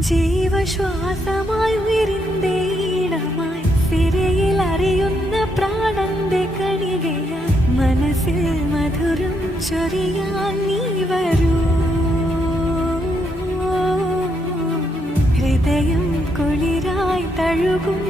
ജീവശ്വാസമായി ഉയരിന്റെ ഈണമായി സിരയിൽ അറിയുന്ന പ്രാണന്റെ കണികയായി മനസ്സിൽ മധുരം ചൊരിയാൻ നീ വരൂ. ഹൃദയം കുളിരായി തഴുകും